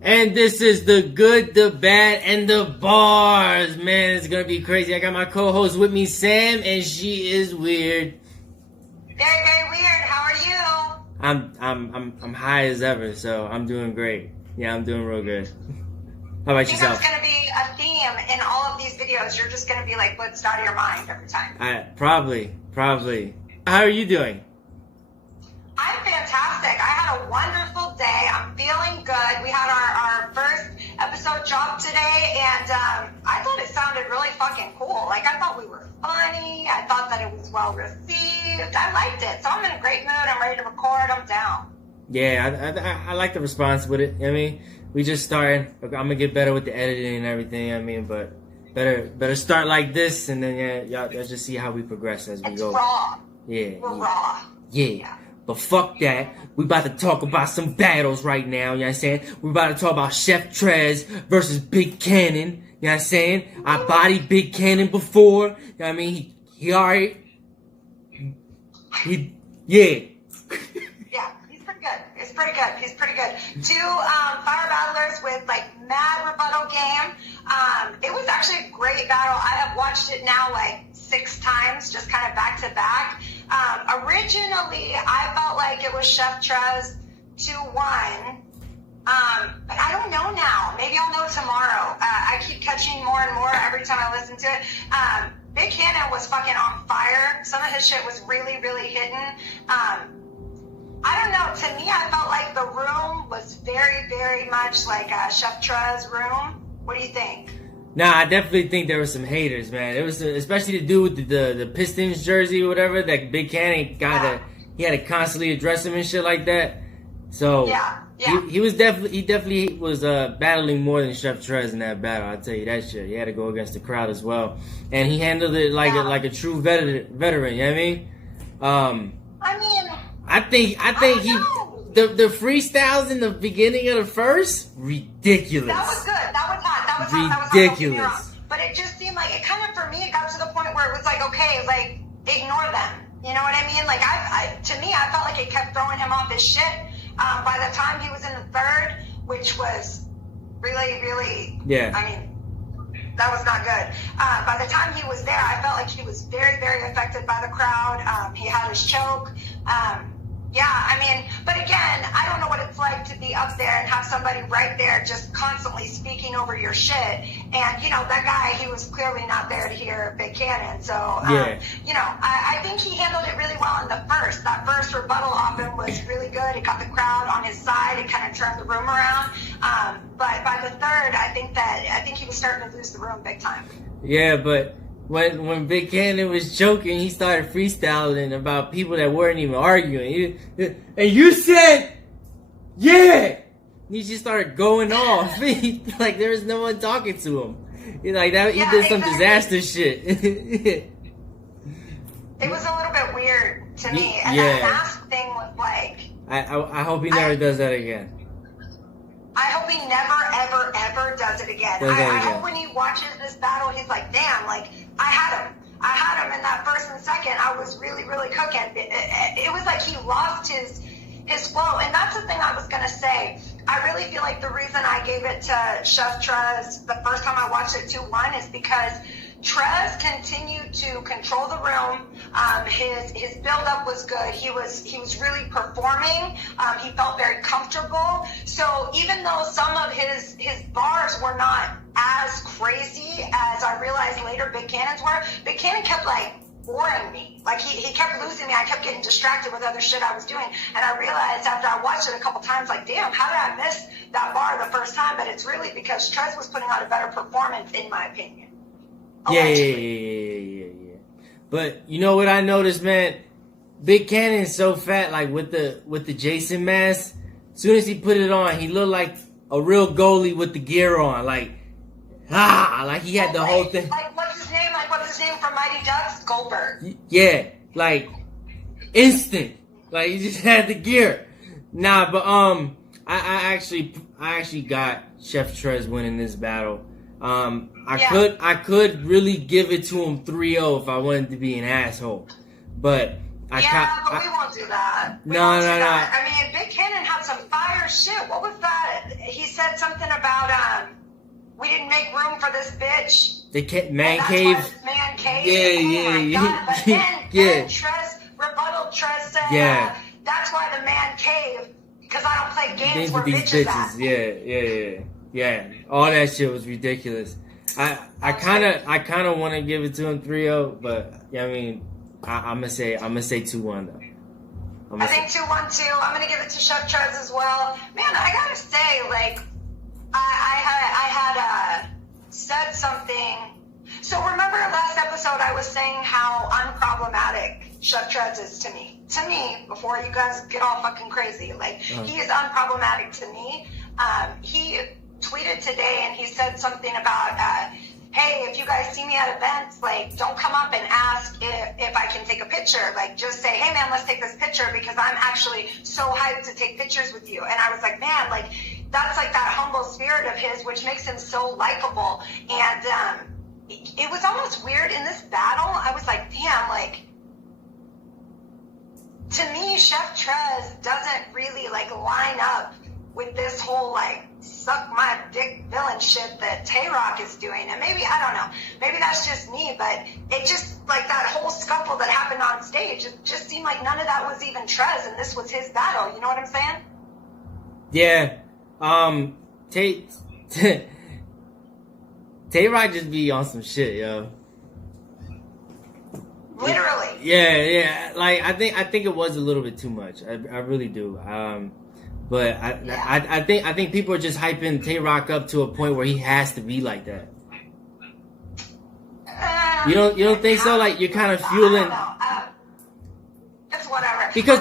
And this is the good, the bad, and the bars. Man, it's gonna be crazy. I got my co-host with me, Sam, and she is weird. Very, very weird. How are you? I'm high as ever, so I'm doing great. Yeah, I'm doing real good. How about yourself? I think that's gonna be a theme in all of these videos. You're just gonna be like blitzed out of your mind every time. Probably. How are you doing? I'm fantastic. I had a wonderful day. I'm feeling good. We had our first episode drop today, and I thought it sounded really fucking cool. Like, I thought we were funny. I thought that it was well received. I liked it. So I'm in a great mood. I'm ready to record. I'm down. Yeah, I like the response with it. I mean, we just started. I'm gonna get better with the editing and everything. I mean, but better start like this, and then y'all just see how we progress as we go. It's raw. Yeah. We're raw. Yeah. But fuck that. We about to talk about some battles right now, you know what I'm saying? We about to talk about Chef Trez versus Big Kannon, you know what I'm saying? I bodied Big Kannon before, you know what I mean? He alright. Yeah. Yeah, he's pretty good. He's pretty good. Two fire battlers with like mad rebuttal game. It was actually a great battle. I have watched it now like 6 times, just kind of back to back. Originally, I felt like it was Chef Trez 2-1. But I don't know now. Maybe I'll know tomorrow. I keep catching more and more every time I listen to it. Big Kannon was fucking on fire. Some of his shit was really, really hitting. I don't know. To me, I felt like the room was very, very much like Chef Trez's room. What do you think? Nah, I definitely think there were some haters, man. It was especially to do with the Pistons jersey or whatever. That Big Kannon he had to constantly address him and shit like that. So yeah. He definitely was battling more than Chef Trez in that battle. I'll tell you that shit. He had to go against the crowd as well, and he handled it like a true veteran. You know what I mean? I think the freestyles in the beginning of the first, ridiculous. That was good. That was hot. Ridiculous. That was hot. But it just seemed like it kind of, for me, it got to the point where it was like, okay, like, ignore them. You know what I mean? Like, to me, I felt like it kept throwing him off his shit. By the time he was in the third, which was really, really, I mean, that was not good. By the time he was there, I felt like he was very, very affected by the crowd. He had his choke. Yeah, I mean, but again, I don't know what it's like to be up there and have somebody right there just constantly speaking over your shit. And, you know, that guy, he was clearly not there to hear Big Kannon. So, you know, I think he handled it really well in the first. That first rebuttal off him was really good. It got the crowd on his side. It kind of turned the room around. But by the third, I think he was starting to lose the room big time. Yeah, but when Big Kannon was joking, he started freestyling about people that weren't even arguing. And you said, yeah! He just started going off. Like there was no one talking to him. He did some disaster shit. It was a little bit weird to me. And that mask thing was like... I hope he never does that again. I hope he never, ever, ever does it again. I hope when he watches this battle, he's like, damn, like, I had him in that first and second. I was really, really cooking. It was like he lost his flow. And that's the thing I was going to say. I really feel like the reason I gave it to Chef Trez the first time I watched it 2-1 is because Trez continued to control the room. His build-up was good. He was really performing. He felt very comfortable. So even though some of his bars were not as crazy as I realized later Big Kannon's were, Big Kannon kept like boring me. Like he kept losing me. I kept getting distracted with other shit I was doing. And I realized after I watched it a couple times, like, damn, how did I miss that bar the first time? But it's really because Trez was putting out a better performance, in my opinion. Yeah. But you know what I noticed, man? Big Kannon is so fat, like with the Jason mask. As soon as he put it on, he looked like a real goalie with the gear on. Like he had the whole thing. Like what's his name from Mighty Ducks? Goldberg. Yeah, like instant. Like he just had the gear. Nah, but I actually got Chef Trez winning this battle. I could really give it to him 3-0 if I wanted to be an asshole, but but we won't do that. No. I mean, Big Kannon had some fire shit. What was that? He said something about we didn't make room for this bitch. The man cave. Man cave. Yeah. God. But then Trez rebuttal. Trez said, that's why the man cave, because I don't play games where these bitches at. Yeah. All that shit was ridiculous. I kind of want to give it to him 3-0, but yeah, I mean, I'm gonna say 2-1 though. I think 2-1 too. I'm gonna give it to Chef Trez as well. Man, I gotta say, like, I had said something. So remember last episode I was saying how unproblematic Chef Trez is to me. To me, before you guys get all fucking crazy, like he is unproblematic to me. He tweeted today and he said something about, hey, if you guys see me at events, like, don't come up and ask if I can take a picture. Like, just say, hey, man, let's take this picture because I'm actually so hyped to take pictures with you. And I was like, man, like, that's like that humble spirit of his, which makes him so likable. And it was almost weird in this battle. I was like, damn, like, to me, Chef Trez doesn't really, like, line up with this whole, like, suck my dick villain shit that Tay-Rock is doing. And maybe, I don't know, maybe that's just me, but it just, like, that whole scuffle that happened on stage, it just seemed like none of that was even Trez, and this was his battle. You know what I'm saying? Yeah. Tay-Rock just be on some shit, yo. Literally. Yeah. Like, I think it was a little bit too much. I really do. But I think people are just hyping Tay-Rock up to a point where he has to be like that. You don't think so? Like, you're kind of fueling. It's whatever. Because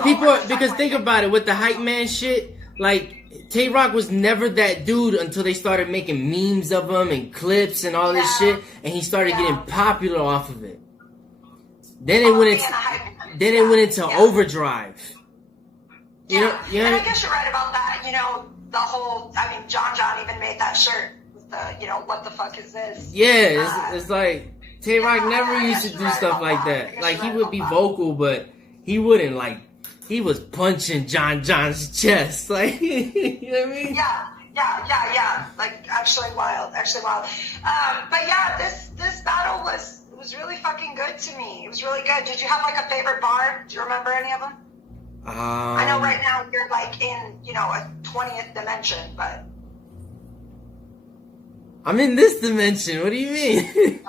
think about it, with the hype man shit, like, Tay-Rock was never that dude until they started making memes of him and clips and all this shit, and he started getting popular off of it. Then it went into overdrive. And I guess you're right about that. You know, the whole, I mean, John even made that shirt with the, you know, what the fuck is this? Yeah, it's like, Tay-Rock never used to do stuff like that. Like, he would be vocal, but he wouldn't, like, he was punching John's chest. Like, you know what I mean? Yeah. Like, actually wild. But yeah, this battle was really fucking good to me. It was really good. Did you have, like, a favorite bar? Do you remember any of them? I know right now you're, like, in, you know, a 20th dimension, but... I'm in this dimension. What do you mean?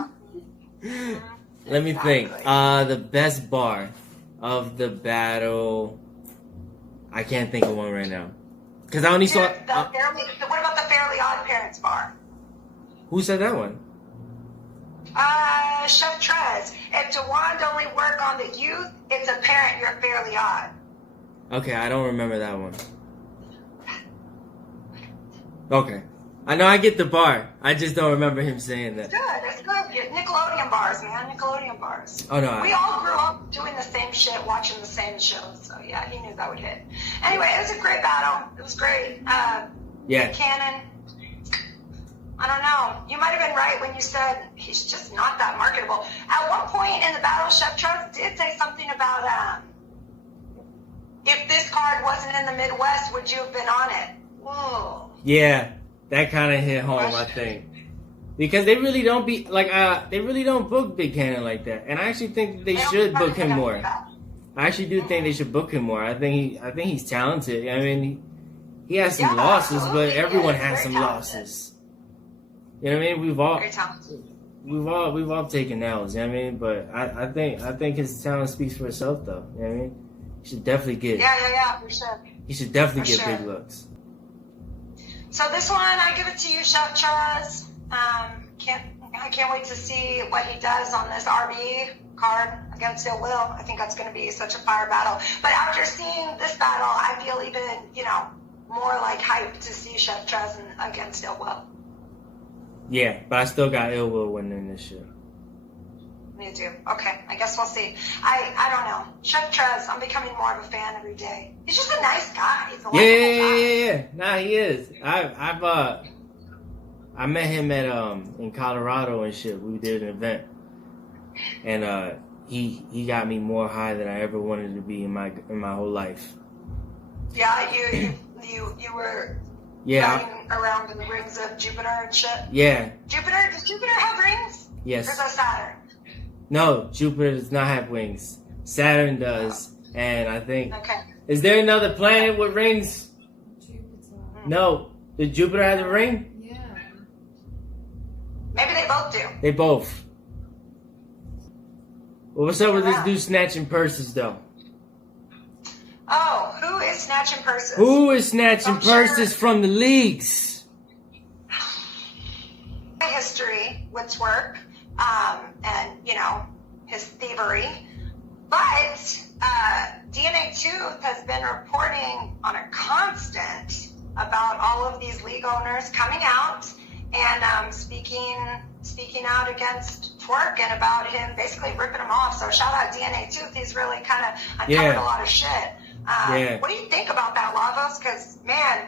Let me think. The best bar of the battle... I can't think of one right now. Because I only saw... what about the Fairly Odd Parents bar? Who said that one? Chef Trez. If DeWand only work on the youth, it's apparent you're fairly odd. Okay, I don't remember that one. Okay. I know I get the bar. I just don't remember him saying that. It's good. Nickelodeon bars, man. Nickelodeon bars. Oh, no. We all grew up doing the same shit, watching the same shows. So, yeah, he knew that would hit. Anyway, it was a great battle. It was great. Kannon. I don't know. You might have been right when you said he's just not that marketable. At one point in the battle, Chef Trez did say something about... if this card wasn't in the Midwest, would you have been on it? Whoa. Yeah, that kind of hit home, I think. Because they really don't they really don't book Big Kannon like that. And I actually think they should book him more. I actually do think they should book him more. I think he's talented. I mean, he has some losses, but everyone has some losses. You know what I mean? We've all taken L's, you know what I mean? But I think his talent speaks for itself, though. You know what I mean? He should definitely get. Yeah, for sure. He should definitely get big looks. So this one, I give it to you, Chef Trez. I can't wait to see what he does on this RBE card against Ill Will. I think that's going to be such a fire battle. But after seeing this battle, I feel even, you know, more like hyped to see Chef Trez against Ill Will. Yeah, but I still got Ill Will winning this shit. Me too. Okay, I guess we'll see. I don't know. Chef Trez, I'm becoming more of a fan every day. He's just a nice guy. He's a likable guy. Yeah. Nah, he is. I met him at in Colorado and shit. We did an event, and he got me more high than I ever wanted to be in my whole life. Yeah, you were. running around in the rings of Jupiter and shit. Yeah. Does Jupiter have rings? Yes. Or is that Saturn? No, Jupiter does not have wings. Saturn does. And I think... Okay. Is there another planet with rings? No. Did Jupiter have a ring? Yeah. Maybe they both do. They both. Well, what's up with this dude snatching purses, though? Oh, who is snatching purses? Who is snatching purses from the leagues? My history with Twork, and, you know, his thievery. But DNA Tooth has been reporting on a constant about all of these league owners coming out and speaking out against Twork and about him basically ripping him off. So shout out DNA Tooth. He's really kind of uncovered a lot of shit. What do you think about that, LAVOZ? Because, man,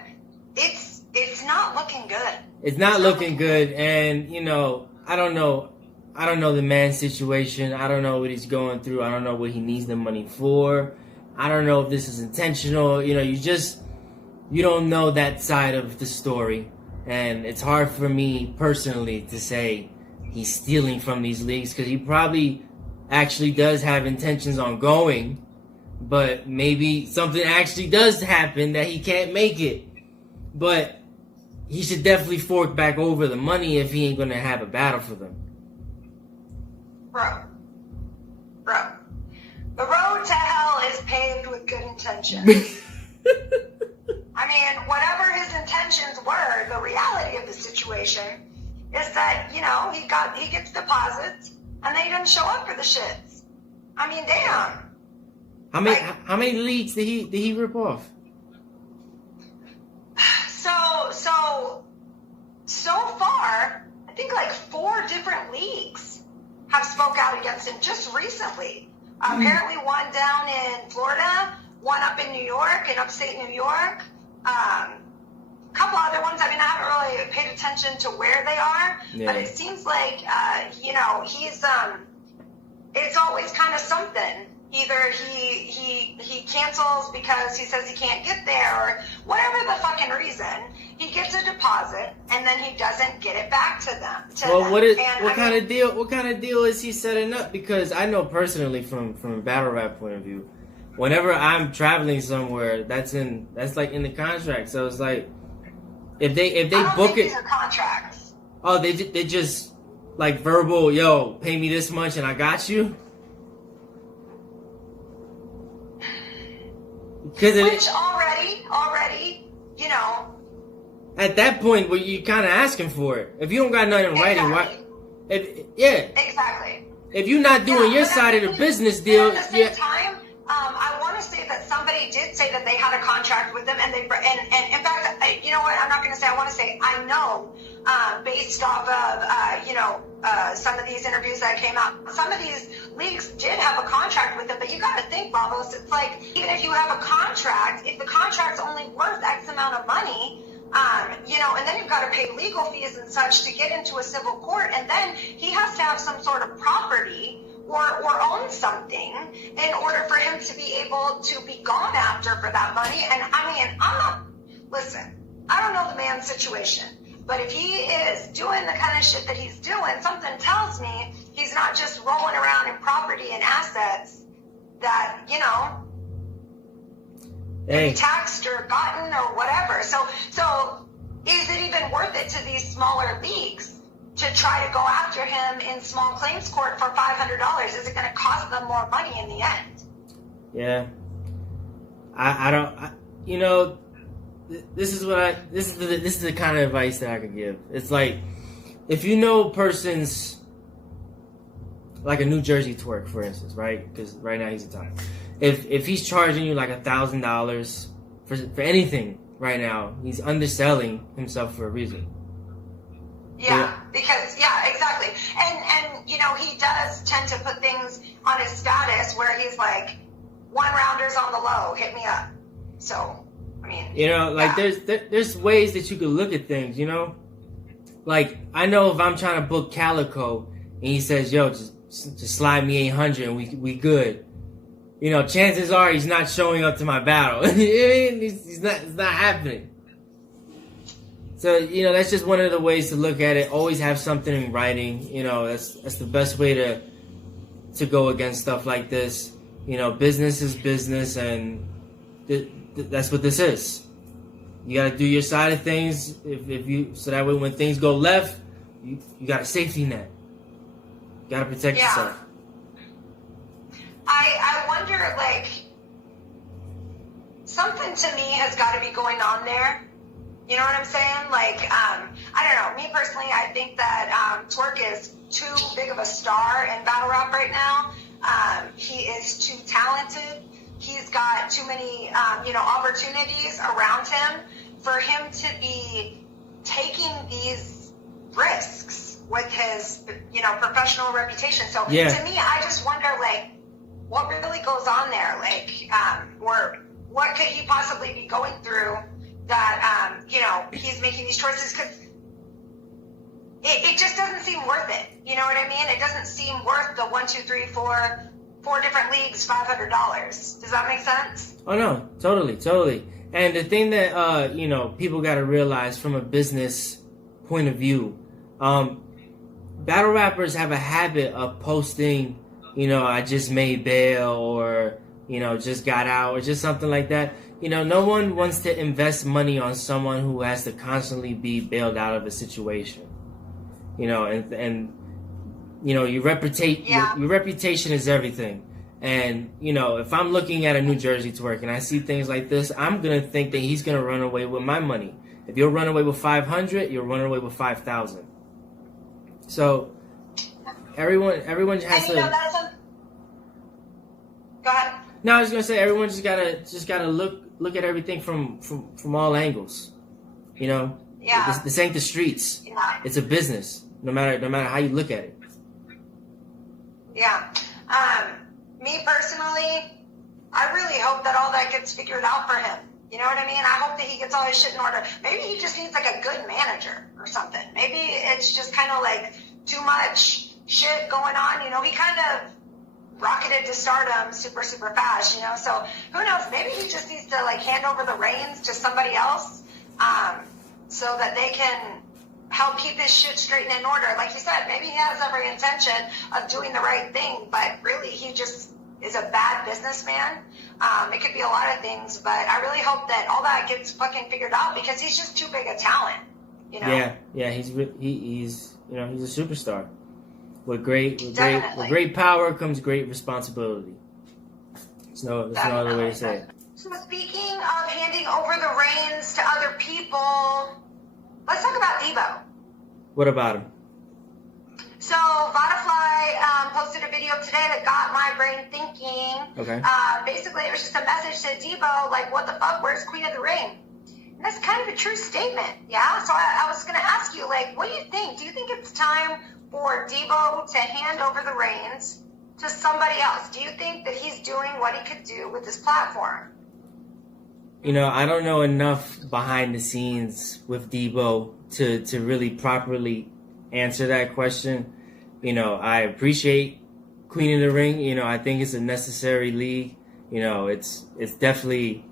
it's not looking good. It's not looking good. And, you know, I don't know the man's situation. I don't know what he's going through. I don't know what he needs the money for. I don't know if this is intentional. You know, you don't know that side of the story. And it's hard for me personally to say he's stealing from these leagues because he probably actually does have intentions on going, but maybe something actually does happen that he can't make it. But he should definitely fork back over the money if he ain't going to have a battle for them. Bro. The road to hell is paved with good intentions. I mean, whatever his intentions were, the reality of the situation is that, you know, he gets deposits and then he doesn't show up for the shits. I mean, damn. How many leagues did he rip off? So far, I think like 4 different leagues have spoke out against him just recently. Apparently one down in Florida, one up in New York, in upstate New York. A couple other ones. I mean, I haven't really paid attention to where they are, but it seems like, you know, he's, it's always kind of something. Either he cancels because he says he can't get there, or whatever the fucking reason, he gets a deposit and then he doesn't get it back to them. What kind of deal is he setting up? Because I know personally from a battle rap point of view, whenever I'm traveling somewhere, that's like in the contract. So it's like if they book it, these are contracts. Oh, they just like verbal, yo, pay me this much and I got you. Which already, you know. At that point, well, you kind of asking for it. If you don't got nothing in writing, why? Exactly. If you're not doing your side of the business deal, at the same time, I want to say that somebody did say that they had a contract with them, and in fact, you know what? I'm not going to say. I want to say I know, based off of you know, some of these interviews that came out, some of these leagues did have a contract with them. But you got to think, LAVOZ, it's like even if you have a contract, if the contract's only worth X amount of money. You know, and then you've got to pay legal fees and such to get into a civil court, and then he has to have some sort of property or own something in order for him to be able to be gone after for that money. And I mean, listen, I don't know the man's situation, but if he is doing the kind of shit that he's doing, something tells me he's not just rolling around in property and assets that, you know, be taxed or gotten or whatever. So is it even worth it to these smaller leagues to try to go after him in small claims court for $500? Is it going to cost them more money in the end? Yeah. I don't, you know, this is the kind of advice that I could give. It's like, if you know persons, like a New Jersey Twork, for instance, right? Because right now he's a time. If he's charging you like $1,000 for anything right now, he's underselling himself for a reason. Yeah, because exactly. And you know, he does tend to put things on his status where he's like, 1 rounders on the low, hit me up. So, I mean, you know, like there's ways that you could look at things, you know? Like, I know if I'm trying to book Calico and he says, yo, just slide me 800 and we good. You know, chances are he's not showing up to my battle. It's not happening. So, you know, that's just one of the ways to look at it. Always have something in writing. You know, that's the best way to go against stuff like this. You know, business is business, and that's what this is. You got to do your side of things if you so that way when things go left, you got a safety net. You got to protect yourself. I wonder, like, something to me has got to be going on there. You know what I'm saying? Like, I don't know. Me personally, I think that Twork is too big of a star in battle rap right now. He is too talented. He's got too many, opportunities around him for him to be taking these risks with his, professional reputation. So to me, I just wonder, like, what really goes on there? Like, or what could he possibly be going through that, he's making these choices? Because it just doesn't seem worth it. You know what I mean? It doesn't seem worth the 1, 2, 3, 4 different leagues, $500. Does that make sense? Oh, no. Totally. And the thing that, people got to realize from a business point of view, battle rappers have a habit of posting, I just made bail, or, just got out, or just something like that. No one wants to invest money on someone who has to constantly be bailed out of a situation. Your reputation is everything. And, if I'm looking at a new Jersey Twork and I see things like this, I'm going to think that he's going to run away with my money. If you'll run away with 500, you'll run away with 5,000. So everyone has to. Go ahead. No, I was gonna say everyone just gotta look at everything from all angles. Yeah. This ain't the streets. Yeah. It's a business. No matter how you look at it. Yeah. Me personally, I really hope that all that gets figured out for him. You know what I mean? I hope that he gets all his shit in order. Maybe he just needs like a good manager or something. Maybe it's just kind of like too much shit going on. He kind of rocketed to stardom super, super fast, So who knows? Maybe he just needs to like hand over the reins to somebody else, so that they can help keep his shit straightened in order. Like you said, maybe he has every intention of doing the right thing, but really he just is a bad businessman. It could be a lot of things, but I really hope that all that gets fucking figured out, because he's just too big a talent. Yeah, he's a superstar. With great power comes great responsibility. There's no other way to say it. So speaking of handing over the reins to other people, let's talk about Debo. What about him? So Vodafly posted a video today that got my brain thinking. Okay. Basically, it was just a message to Debo, like, what the fuck, where's Queen of the Ring? And that's kind of a true statement, yeah? So I was going to ask you, like, what do you think? Do you think it's time for Debo to hand over the reins to somebody else? Do you think that he's doing what he could do with this platform? I don't know enough behind the scenes with Debo to really properly answer that question. I appreciate Queen of the Ring. I think it's a necessary league. It's definitely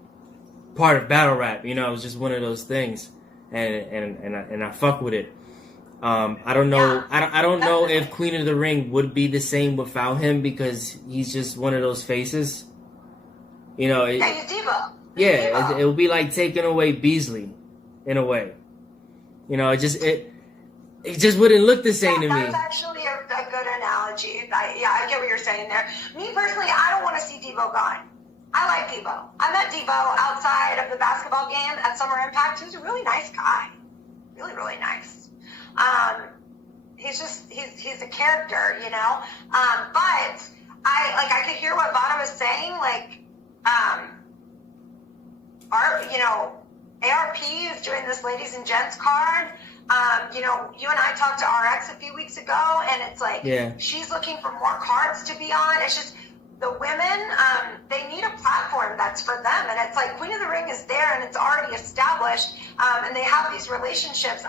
part of battle rap. It's just one of those things, and I fuck with it. I don't know. I don't know if Queen of the Ring would be the same without him, because he's just one of those faces. He's Debo. Yeah, it would be like taking away Beasley, in a way. It just wouldn't look the same to me. That's actually a good analogy. I get what you're saying there. Me personally, I don't want to see Debo gone. I like Debo. I met Debo outside of the basketball game at Summer Impact. He was a really nice guy. Really, really nice. He's a character, but I could hear what Vada was saying, like, ARP is doing this ladies and gents card. You and I talked to RX a few weeks ago, and it's like, she's looking for more cards to be on. It's just the women, they need a platform that's for them. And it's like Queen of the Ring is there, and it's already established, and they have these relationships.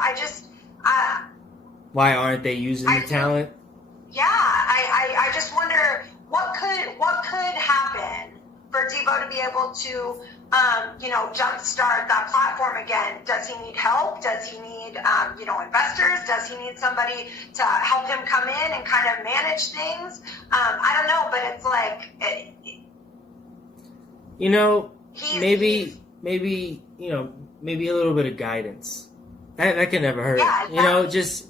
Why aren't they using the talent? Yeah, I just wonder what could happen for Debo to be able to jumpstart that platform again? Does he need help? Does he need, investors? Does he need somebody to help him come in and kind of manage things? I don't know, but it's like, maybe a little bit of guidance. That can never hurt. Yeah, exactly. Just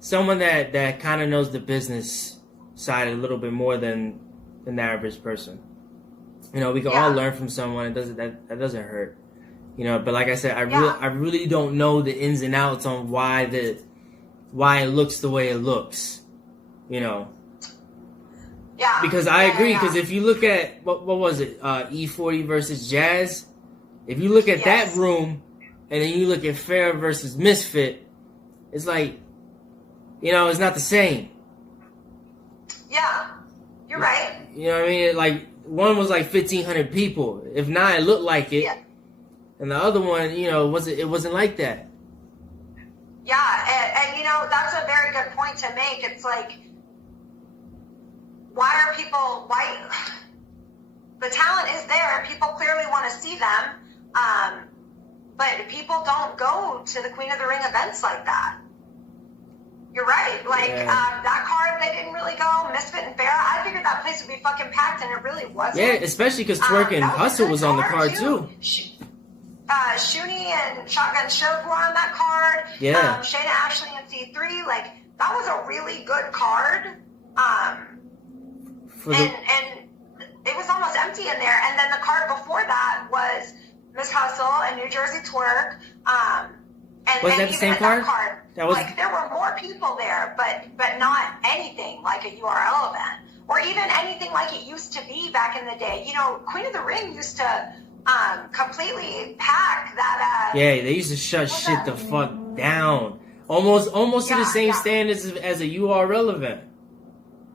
someone that kind of knows the business side a little bit more than the average person. We can all learn from someone. That doesn't hurt. But like I said, I really don't know the ins and outs on why it looks the way it looks. Yeah. Because I agree. Because if you look at what was it, E40 versus Jazz, if you look at that room, and then you look at Fair versus Misfit, it's like, it's not the same. Yeah, you're right. You know what I mean? Like, one was like 1,500 people. If not, it looked like it. Yeah. And the other one, it wasn't like that. Yeah, and that's a very good point to make. It's like, why the talent is there. People clearly want to see them. But people don't go to the Queen of the Ring events like that. You're right. Like, that card, they didn't really go. Misfit and Fair, I figured that place would be fucking packed, and it really wasn't. Yeah, especially because Twork and Hustle was on the card, too. Shuni and Shotgun Shug were on that card. Yeah. Shayna Ashley and C3, like, that was a really good card. And it was almost empty in there. And then the card before that was Miss Hustle and New Jersey Twork. Was that the same card? Like, there were more people there, but not anything like a URL event, or even anything like it used to be back in the day. Queen of the Ring used to completely pack that. Yeah, they used to shut shit the fuck down, almost to the same standards as a URL event.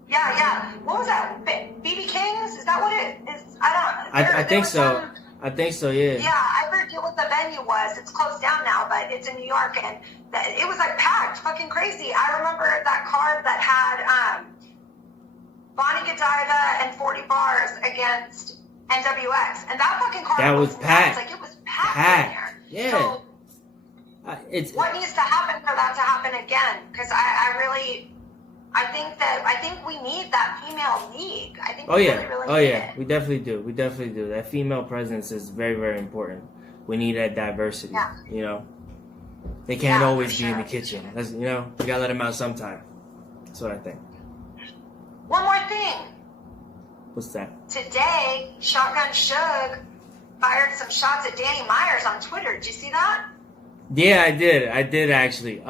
Yeah. What was that? BB Kings? Is that what it is? I think so. I think so, yeah. Yeah, I forget what the venue was. It's closed down now, but it's in New York, and it was like packed, fucking crazy. I remember that card that had Bonnie Godiva and 40 Bars against NWX, and that fucking card was packed. Like, it was packed in there. Yeah. So, what needs to happen for that to happen again? Because I think we need that female league. I think we really need it. We definitely do. That female presence is very, very important. We need that diversity. Yeah. They can't always be in the kitchen. That's, we gotta let them out sometime. That's what I think. One more thing. What's that? Today, Shotgun Shug fired some shots at Danny Myers on Twitter. Did you see that? Yeah, I did. I did actually.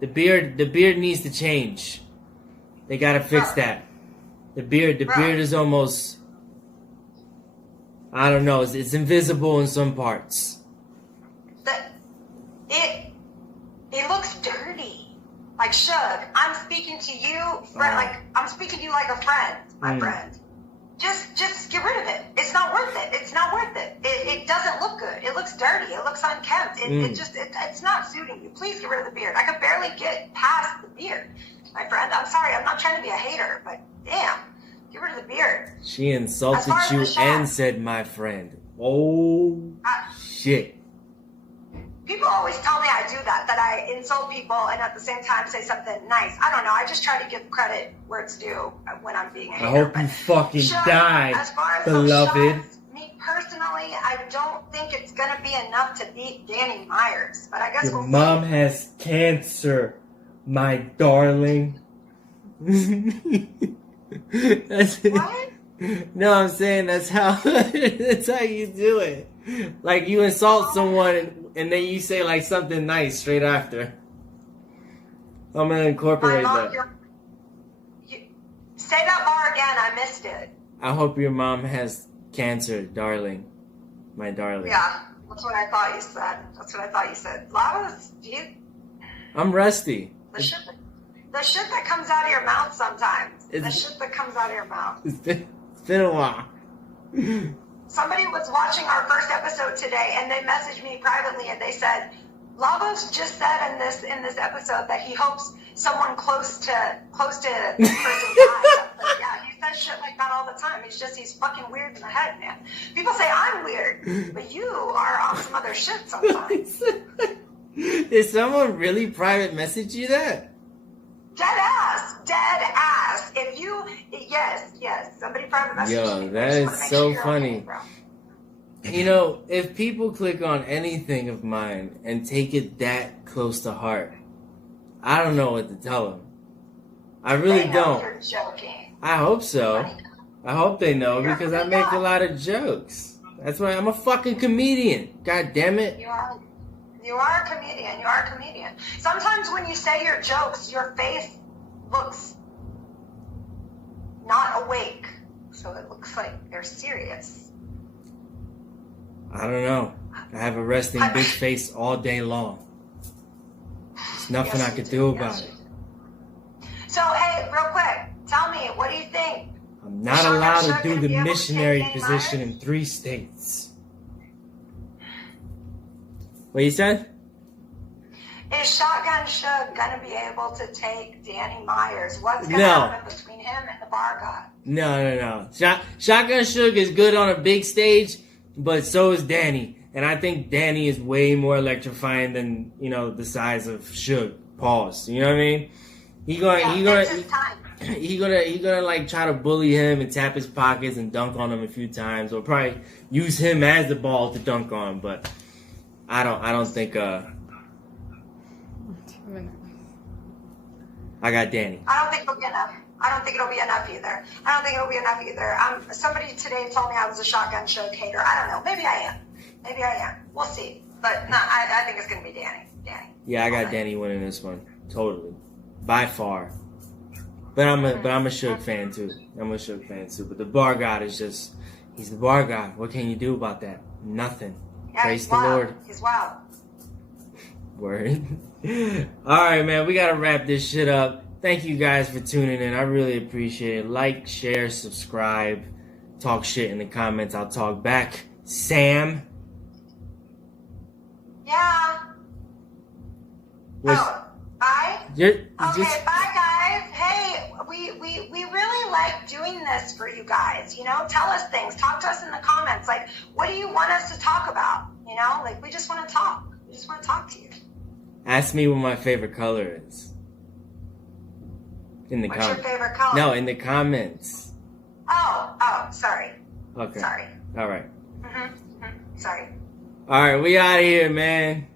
The beard needs to change. They gotta fix that. The beard is almost, I don't know, it's invisible in some parts. It looks dirty. Like, Shug, I'm speaking to you, friend. Like, I'm speaking to you like a friend, my friend. Just get rid of it. It's not worth it. It's not worth it. It doesn't look good. It looks dirty. It looks unkempt. It's not suiting you. Please get rid of the beard. I could barely get past the beard, my friend. I'm sorry. I'm not trying to be a hater, but damn, get rid of the beard. She insulted you and said, "My friend." Oh, shit. People always tell me I do that I insult people and at the same time say something nice. I don't know. I just try to give credit where it's due when I'm being a hater. I hope you fucking die, as far as beloved. Shots, me personally, I don't think it's going to be enough to beat Danny Myers. But I guess your mom has cancer, my darling. What? No, I'm saying that's how you do it. Like, you insult someone and then you say like something nice straight after. I'm gonna incorporate that. Say that bar again. I missed it. I hope your mom has cancer, darling. My darling. Yeah, that's what I thought you said. LAVOZ, I'm rusty. The shit that comes out of your mouth sometimes. It's been a while. Somebody was watching our first episode today, and they messaged me privately, and they said, LAVOZ just said in this episode that he hopes someone close to this person dies. Like, yeah, he says shit like that all the time. He's fucking weird in the head, man. People say I'm weird, but you are on some other shit sometimes. Did someone really private message you that? Dead ass. If you, yes, somebody private messaged me. Yo, that is so funny. You know, if people click on anything of mine and take it that close to heart, I don't know what to tell them. I really don't. You're joking. I hope so. I hope they know because I make a lot of jokes. That's why I'm a fucking comedian. God damn it. You are a comedian. You are a comedian. Sometimes when you say your jokes, your face looks not awake. So it looks like you're serious. I don't know. I have a resting bitch face all day long. There's nothing I could do about it. So, hey, real quick, tell me, what do you think? I'm not allowed to do the missionary position in 3 states. What you said? Is Shotgun Suge gonna be able to take Danny Myers? What's gonna happen between him and the bar god? No. Shotgun Suge is good on a big stage, but so is Danny. And I think Danny is way more electrifying than, you know, the size of Suge. Pause. You know what I mean? He gonna like try to bully him and tap his pockets and dunk on him a few times, or probably use him as the ball to dunk on. But I don't think I got Danny. I don't think it'll be enough. I don't think it'll be enough either. Somebody today told me I was a Shotgun Suge hater. I don't know. Maybe I am. We'll see. But no, I think it's gonna be Danny. Yeah, I got Danny winning this one. Totally. By far. But I'm a Suge fan too. But the bar god is just, he's the bar god. What can you do about that? Nothing. Yeah, praise the Lord. He's wild. Word. Alright, man, we gotta wrap this shit up. Thank you guys for tuning in. I really appreciate it. Like, share, subscribe, talk shit in the comments. I'll talk back. Sam. Yeah. Bye? Okay, bye guys. Hey, we really like doing this for you guys. You know, tell us things. Talk to us in the comments. Like, what do you want us to talk about? You know, like, we just want to talk. We just want to talk to you. Ask me what my favorite color is. In the comments. What's your favorite color? No, in the comments. Oh, sorry. Okay. Sorry. All right. Sorry. All right, we out of here, man.